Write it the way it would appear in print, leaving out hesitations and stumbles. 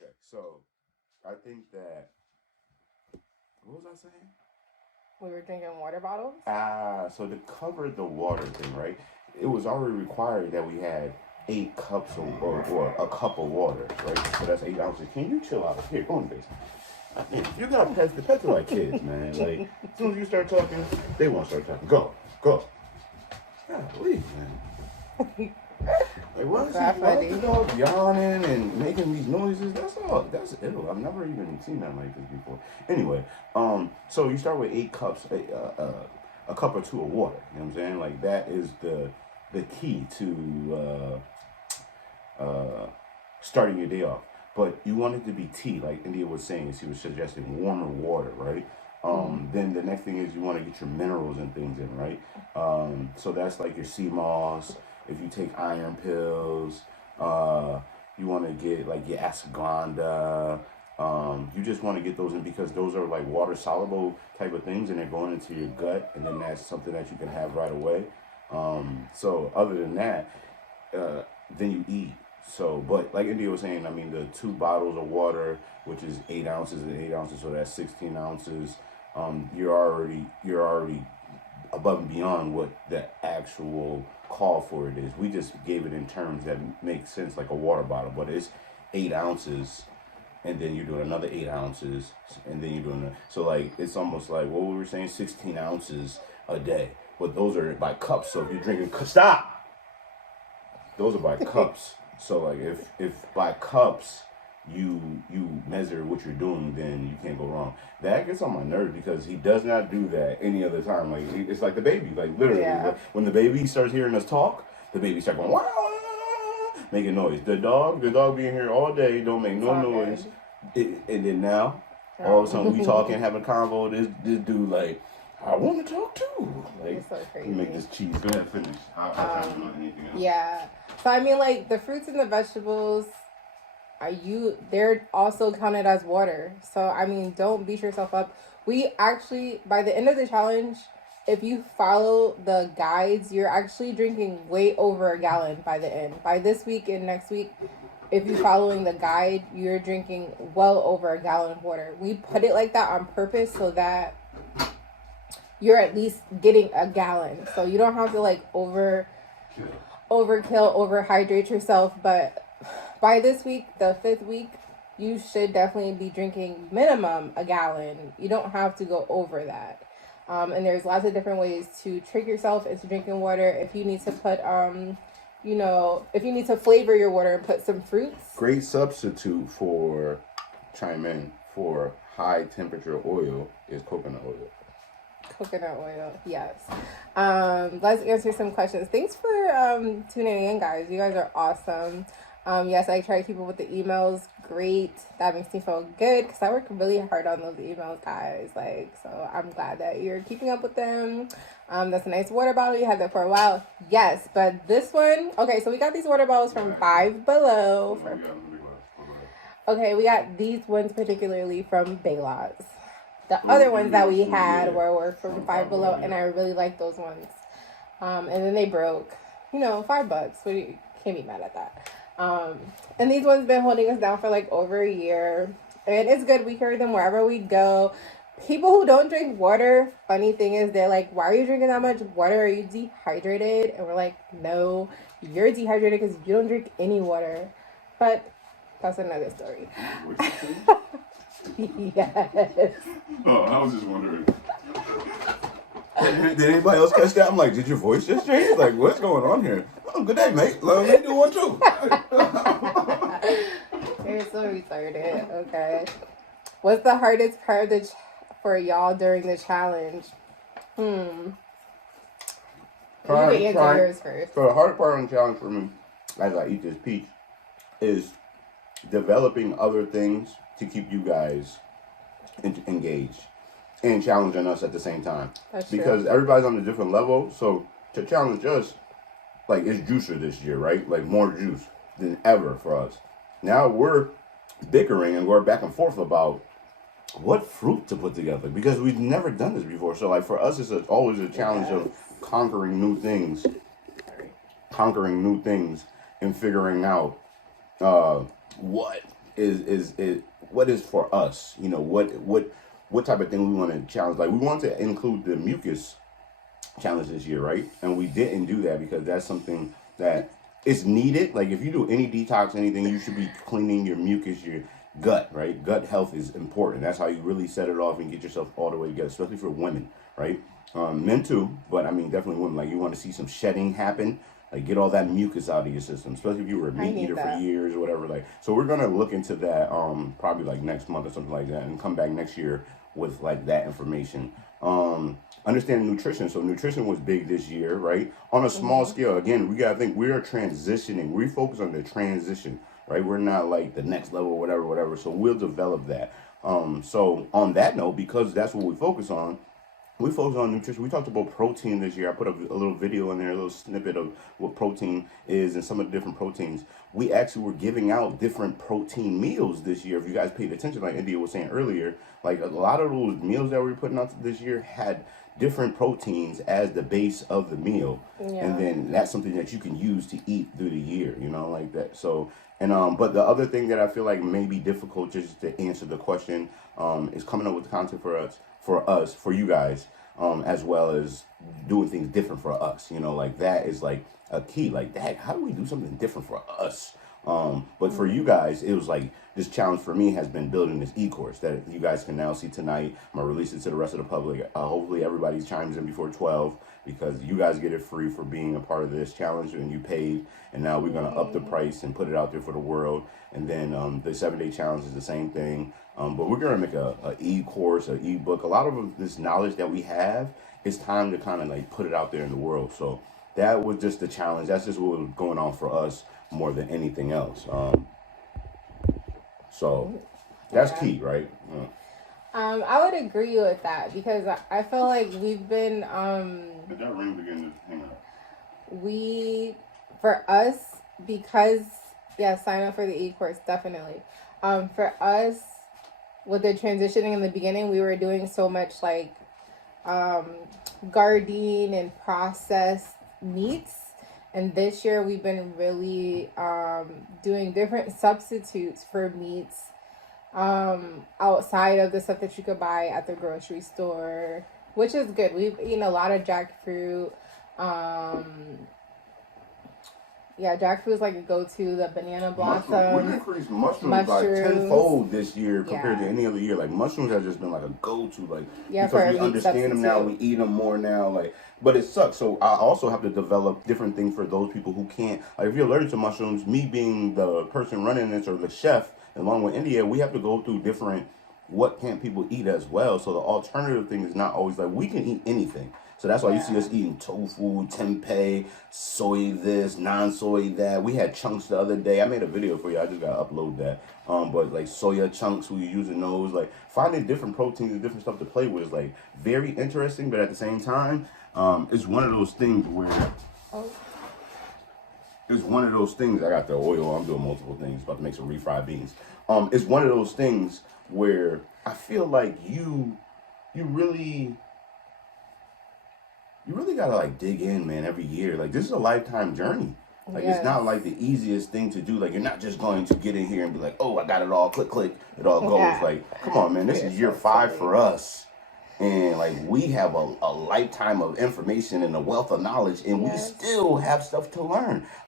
Okay, so I think that what was I saying? We were drinking water bottles. So to cover the water thing, right? It was already required that we had 8 cups or a cup of water, right? So that's 8 ounces. Can you chill out? Here, go in the basement. You gotta pets. The pets are like kids, man. Like as soon as you start talking, they won't start talking. Go, go. Golly, man. Like why is the dog yawning and making these noises? That's all. That's ill. I've never even seen that like this before. Anyway, so you start with 8 cups, a cup or two of water. You know what I'm saying? Like that is the key to starting your day off. But you want it to be tea, like India was saying. She was suggesting warmer water, right? Then the next thing is you want to get your minerals and things in, right? So that's like your sea moss. If you take iron pills, you want to get like your ashwagandha. You just want to get those in because those are like water soluble type of things, and they're going into your gut, and then that's something that you can have right away. So other than that, then you eat. So, but like India was saying, I mean, the 2 bottles of water, which is 8 ounces and 8 ounces, so that's 16 ounces. You're already above and beyond what the actual call for it is. We just gave it in terms that make sense, like a water bottle, but it's 8 ounces, and then you're doing another 8 ounces, and then you're doing so like it's almost like what we were saying, 16 ounces a day. But those are by cups. So if you're drinking, stop. Those are by cups. So like if by cups you measure what you're doing, then you can't go wrong. That gets on my nerves because he does not do that any other time. Like it's like the baby, like literally. Yeah. When the baby starts hearing us talk, the baby starts going wow, making noise. The dog being here all day, don't make no noise. And then now, all of a sudden we talking, having a convo. This dude like, I want to talk too. Like, it's so crazy. Make this cheese. Go ahead, finish. I'll try to do anything else. Yeah. So I mean, like the fruits and the vegetables, they're also counted as water. So I mean, don't beat yourself up. We actually, by the end of the challenge, if you follow the guides, you're actually drinking way over a gallon by the end. By this week and next week, if you're following the guide, you're drinking well over a gallon of water. We put it like that on purpose so that you're at least getting a gallon. So you don't have to like overkill, overhydrate yourself. But by this week, the 5th week, you should definitely be drinking minimum a gallon. You don't have to go over that. And there's lots of different ways to trick yourself into drinking water. If you need to put, if you need to flavor your water and put some fruits. Great substitute for high temperature oil is coconut oil. Coconut oil, yes. Let's answer some questions. Thanks for tuning in, guys. You guys are awesome. Yes, I try to keep up with the emails. Great. That makes me feel good because I work really hard on those emails, guys. Like, so I'm glad that you're keeping up with them. That's a nice water bottle. You had that for a while. Yes, but this one, okay, so we got these water bottles from Five Below. Okay, we got these ones particularly from Baylots. The other ones that we had were from Five Below, and I really like those ones. And then they broke, $5. So you can't be mad at that. And these ones been holding us down for like over a year. And it's good. We carry them wherever we go. People who don't drink water, funny thing is, they're like, why are you drinking that much water? Are you dehydrated? And we're like, no, you're dehydrated because you don't drink any water. But that's another story. Yes. Oh, I was just wondering. Did anybody else catch that? I'm like, did your voice just change? Like, what's going on here? Oh, good day, mate. Let me do one too. You're so retarded. Okay. What's the hardest part for y'all during the challenge? You can answer yours first. So the hardest part of the challenge for me, as I eat this peach, is developing other things to keep you guys engaged and challenging us at the same time. That's because true. Everybody's on a different level, so to challenge us, like, it's juicer this year, right? Like, more juice than ever for us. Now we're bickering and we're back and forth about what fruit to put together because we've never done this before. So, like, for us, it's always a challenge of conquering new things and figuring out what is what is for us. You know, what type of thing we want to challenge. Like we want to include the mucus challenge this year, right? And we didn't do that because that's something that is needed. Like if you do any detox, anything, you should be cleaning your mucus, your gut, right? Gut health is important. That's how you really set it off and get yourself all the way together, especially for women, right? Men too, but I mean definitely women. Like you want to see some shedding happen, like get all that mucus out of your system, especially if you were a meat eater for years or whatever. Like so, we're gonna look into that probably like next month or something like that, and come back next year with like that information. Understanding nutrition. So nutrition was big this year, right? On a small scale. Again, we gotta think we are transitioning. We focus on the transition, right? We're not like the next level, whatever. So we'll develop that. So on that note, because that's what we focus on, we focus on nutrition. We talked about protein this year. I put a little video in there, a little snippet of what protein is and some of the different proteins. We actually were giving out different protein meals this year. If you guys paid attention, like India was saying earlier, like a lot of those meals that we were putting out this year had different proteins as the base of the meal. Yeah. And then that's something that you can use to eat through the year, you know, like that. So, and but the other thing that I feel like may be difficult just to answer the question is coming up with content for you guys, as well as doing things different for us. You know, like that is like a key. Like that, how do we do something different for us? But for you guys, it was like this challenge for me has been building this e-course that you guys can now see tonight. I'm gonna release it to the rest of the public. Hopefully everybody chimes in before 12 because you guys get it free for being a part of this challenge and you paid. And now we're gonna up the price and put it out there for the world. And then the 7-day challenge is the same thing. But we're gonna make a e-course, an e-book. A lot of this knowledge that we have, it's time to kind of like put it out there in the world. So that was just the challenge. That's just what was going on for us more than anything else. So that's key, right? Yeah. I would agree with that because I feel like we've been Did that ring begin to hang up? For us, because sign up for the e-course definitely. For us, with the transitioning in the beginning, we were doing so much like gardening and processed meats. And this year we've been really doing different substitutes for meats outside of the stuff that you could buy at the grocery store, which is good. We've eaten a lot of jackfruit. Jackfruit is like a go-to. The banana blossom. We increased mushrooms like tenfold this year compared to any other year. Like mushrooms have just been like a go-to. Like because we understand them now, we eat them more now. Like, but it sucks. So I also have to develop different things for those people who can't. Like if you're allergic to mushrooms, me being the person running this or the chef, along with India, we have to go through different. What can't people eat as well? So the alternative thing is not always like we can eat anything. So that's why you see us eating tofu, tempeh, soy this, non-soy that. We had chunks the other day. I made a video for you. I just gotta upload that. But like soya chunks, we using those. Like finding different proteins and different stuff to play with is like very interesting. But at the same time, it's one of those things where it's one of those things. I got the oil. I'm doing multiple things. About to make some refried beans. It's one of those things where I feel like you really gotta like dig in, man, every year. Like this is a lifetime journey. Like it's not like the easiest thing to do. Like you're not just going to get in here and be like, oh, I got it all, click, it all goes. Yeah. Like, come on, man, this is year 5 for us. And like we have a lifetime of information and a wealth of knowledge and we still have stuff to learn.